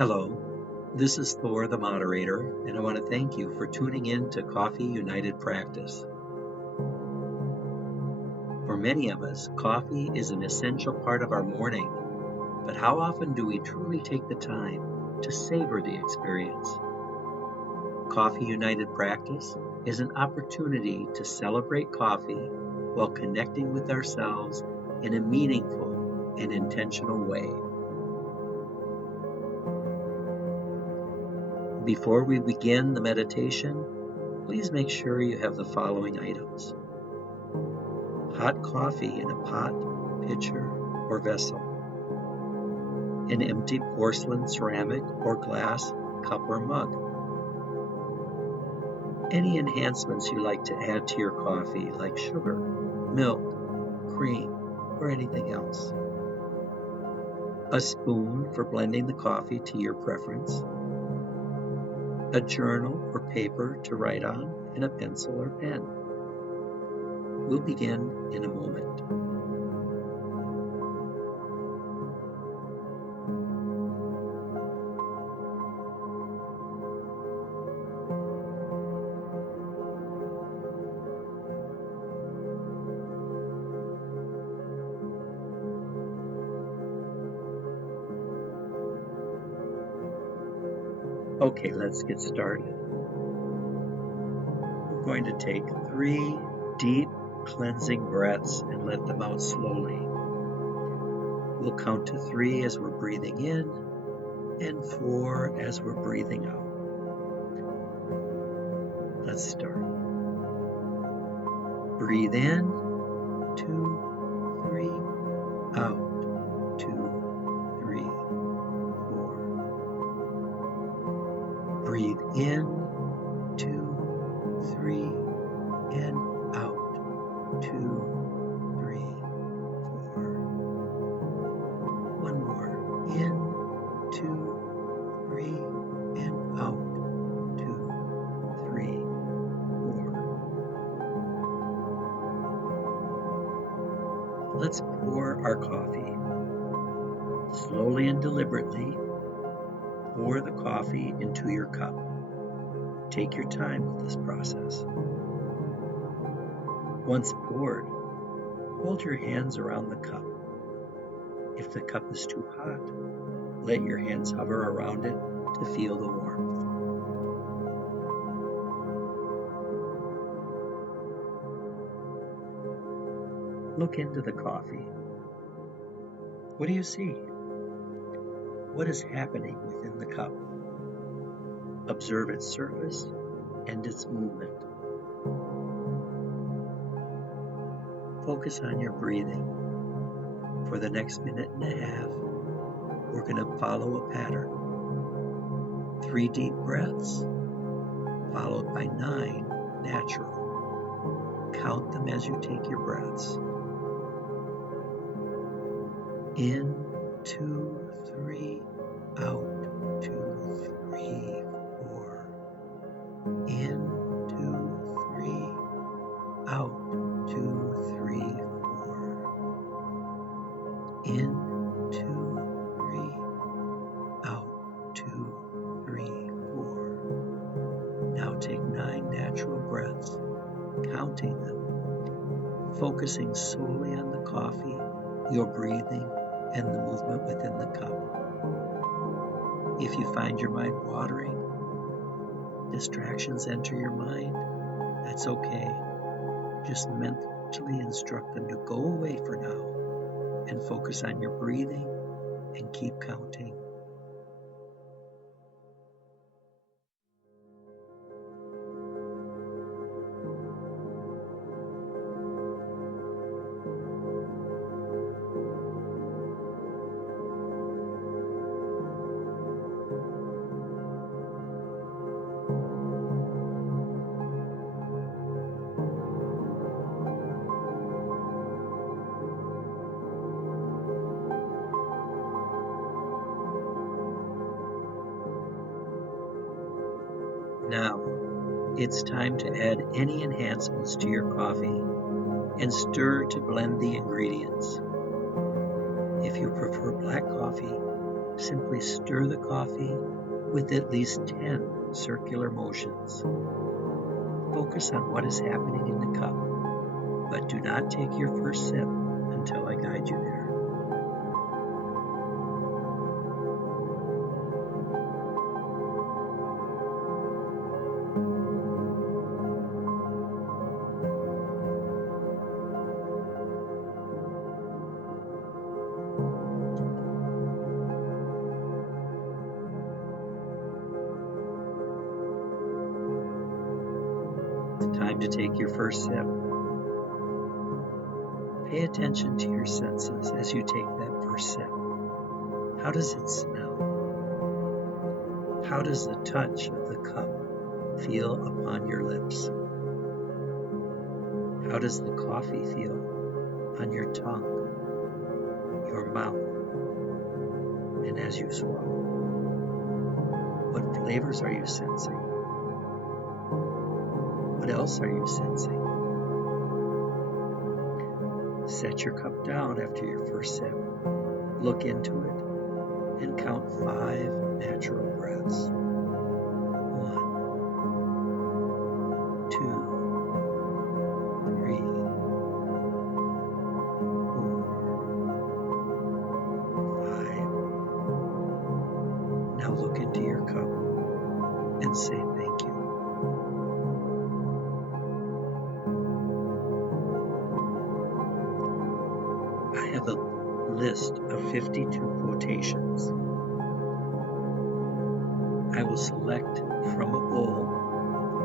Hello, this is Thor, the moderator, and I want to thank you for tuning in to Coffee United Practice. For many of us, coffee is an essential part of our morning, but how often do we truly take the time to savor the experience? Coffee United Practice is an opportunity to celebrate coffee while connecting with ourselves in a meaningful and intentional way. Before we begin the meditation, please make sure you have the following items: hot coffee in a pot, pitcher, or vessel, an empty porcelain, ceramic, or glass cup or mug, any enhancements you like to add to your coffee like sugar, milk, cream, or anything else, a spoon for blending the coffee to your preference, a journal or paper to write on, and a pencil or pen. We'll begin in a moment. Okay, let's get started. We're going to take 3 deep cleansing breaths and let them out slowly. We'll count to 3 as we're breathing in and 4 as we're breathing out. Let's start. Breathe in, 2, 3, out, 2, 3, 4. Breathe in, 2, 3, and out, 2, 3, 4. One more. In, 2, 3, and out, 2, 3, 4. Let's pour our coffee. Slowly and deliberately, pour the coffee into your cup. Take your time with this process. Once poured, hold your hands around the cup. If the cup is too hot, let your hands hover around it to feel the warmth. Look into the coffee. What do you see? What is happening within the cup? Observe its surface and its movement. Focus on your breathing. For the next minute and a half, we're going to follow a pattern. 3 deep breaths, followed by 9 natural. Count them as you take your breaths. In, 2, 3, out, 2, 3, 4. In, 2, 3, out, 2, 3, 4. In, 2, 3, out, 2, 3, 4. Now take 9 natural breaths, counting them, focusing solely on the coffee, your breathing, and the movement within the cup. If you find your mind wandering, distractions enter your mind, that's okay. Just mentally instruct them to go away for now and focus on your breathing and keep counting. Now, it's time to add any enhancements to your coffee and stir to blend the ingredients. If you prefer black coffee, Simply stir the coffee with at least 10 circular motions. Focus on what is happening in the cup, but do not take your first sip until I guide you there. It's time to take your first sip. Pay attention to your senses as you take that first sip. How does it smell? How does the touch of the cup feel upon your lips? How does the coffee feel on your tongue, your mouth, and as you swallow? What flavors are you sensing? What else are you sensing? Set your cup down after your first sip. Look into it and count 5 natural breaths. 1, 2, 3, 4, 5. Now look into your cup and say thank you. I have a list of 52 quotations. I will select from a bowl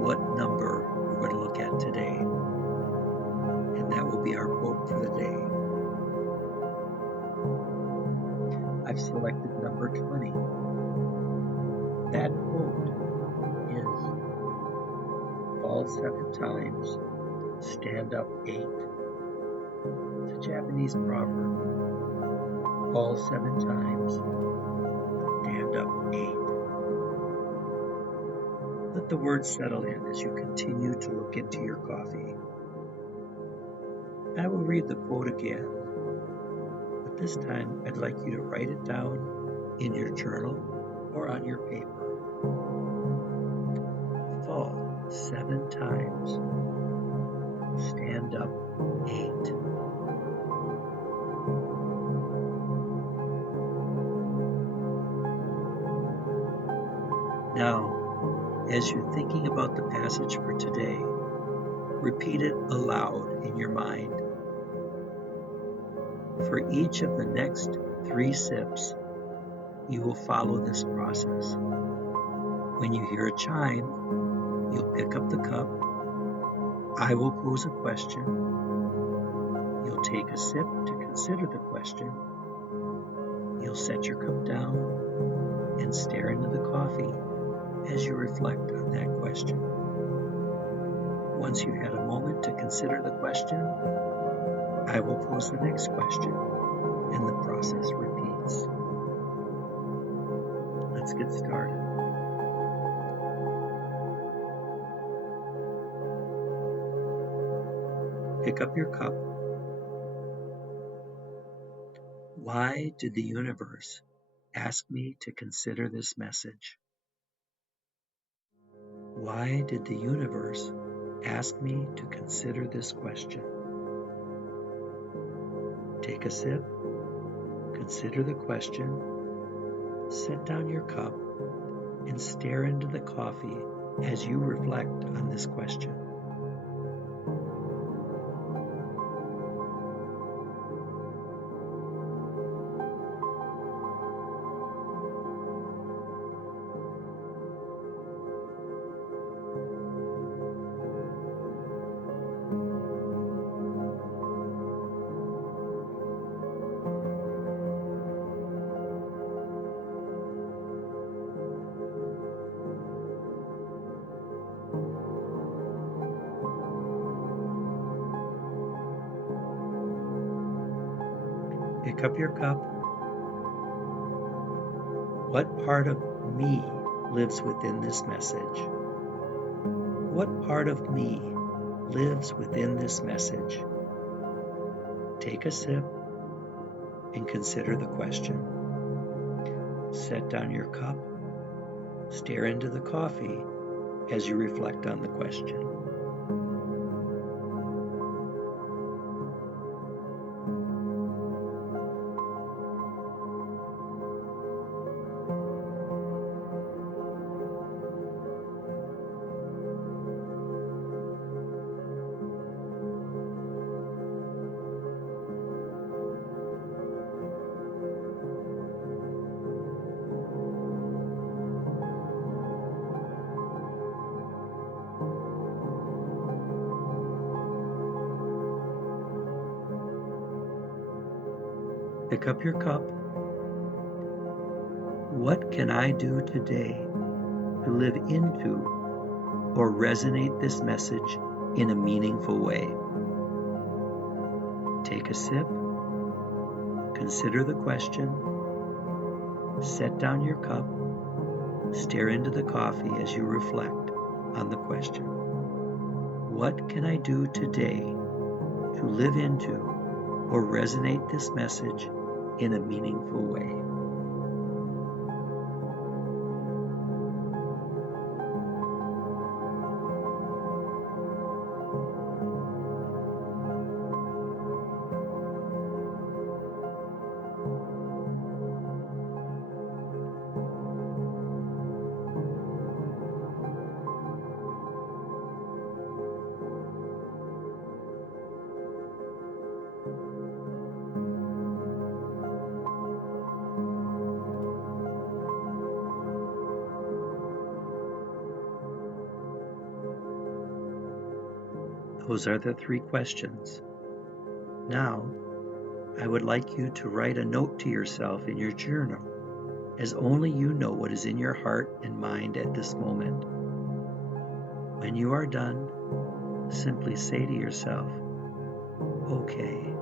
what number we're going to look at today, and that will be our quote for the day. I've selected number 20. That quote is, "Fall 7 times, stand up 8. It's a Japanese proverb. Fall 7 times, stand up 8. Let the words settle in as you continue to look into your coffee. I will read the quote again, but this time I'd like you to write it down in your journal or on your paper. Fall 7 times, stand up 8. Now, as you're thinking about the passage for today, repeat it aloud in your mind. For each of the next 3 sips, you will follow this process. When you hear a chime, you'll pick up the cup. I will pose a question. You'll take a sip to consider the question. You'll set your cup down and stare into the coffee as you reflect on that question. Once you've had a moment to consider the question, I will pose the next question, and the process repeats. Let's get started. Pick up your cup. Why did the universe ask me to consider this message? Why did the universe ask me to consider this question? Take a sip, consider the question, set down your cup, and stare into the coffee as you reflect on this question. Pick up your cup. What part of me lives within this message? What part of me lives within this message? Take a sip and consider the question. Set down your cup. Stare into the coffee as you reflect on the question. Pick up your cup. What can I do today to live into or resonate this message in a meaningful way? Take a sip. Consider the question. Set down your cup. Stare into the coffee as you reflect on the question. What can I do today to live into or resonate this message in a meaningful way? Those are the 3 questions. Now, I would like you to write a note to yourself in your journal, as only you know what is in your heart and mind at this moment. When you are done, simply say to yourself, "Okay."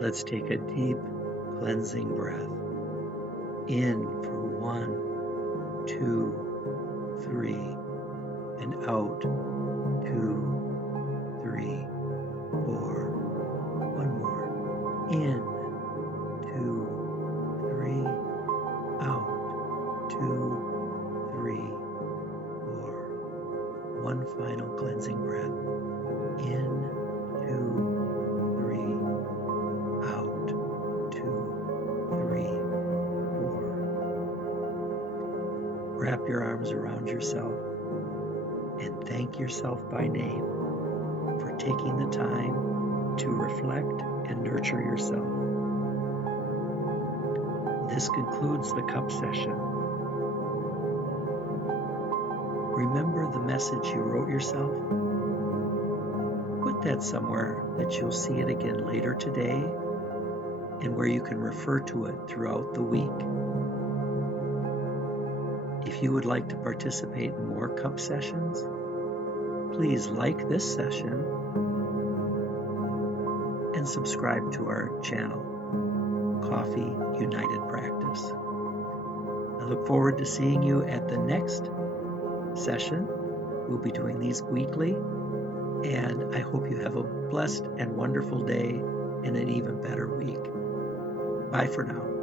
Let's take a deep, cleansing breath. In for 1, 2, 3, and out 2, 3, 4. One more. In 2, 3, out 2, 3, 4. One final cleansing breath. In 2, 3, out 2, 3, 4. Wrap your arms around yourself and thank yourself by name for taking the time to reflect and nurture yourself. This concludes the cup session. Remember the message you wrote yourself? Put that somewhere that you'll see it again later today and where you can refer to it throughout the week. If you would like to participate in more cup sessions, please like this session and subscribe to our channel, Coffee United Practice. I look forward to seeing you at the next session. We'll be doing these weekly, and I hope you have a blessed and wonderful day and an even better week. Bye for now.